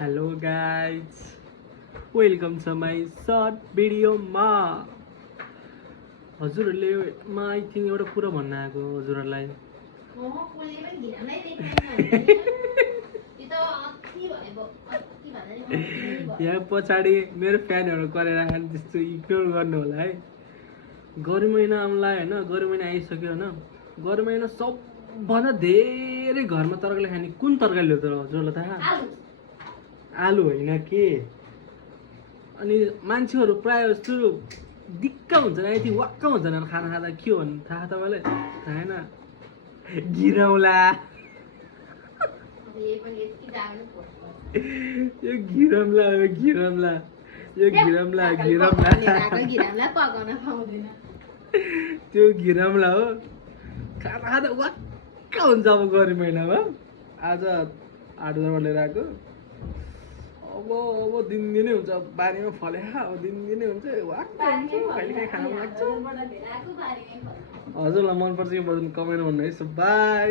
Hello guys, welcome छ my short भिडियोमा। हजुरहरूले आई थिङ्क एउटा कुरा भन्न आएको हजुरहरूलाई। यहाँ पछाडि मेरो फ्यानहरू गरेर खाने त्यस्तो इग्नोर गर्नु होला है। गर्मी महिना आउँला होइन, गर्मी महिना आइसक्यो होइन। गर्मी महिना सबभन्दा धेरै घरमा तरकारी खाने कुन तरकारी हो त हजुरलाई थाहा? आलु होइन के। अनि मान्छेहरू प्रायः जस्तो दिक्क हुन्छ आई थिङ्क वाक्क हुन्छन् खाना खाँदा। के हो भने थाहा तपाईँलाई? थाहा छैन। घिरौला। यो घिरौला हो, घिरौला। यो घिरौला घिरौला त्यो घिरौला हो। खाना खाँदा वाक्क हुन्छ अब गर्मी महिनामा। आज 8,000 लिएर आएको। अब दिनदिनै हुन्छ बारीमा फले। अब दिनदिनै हुन्छ वाक्क हुन्छ। कहिलेकाहीँ खाना मन लाग्छ। हजुरलाई मनपर्छ कि पर्दैन कमेन्ट भन्नु है। So by.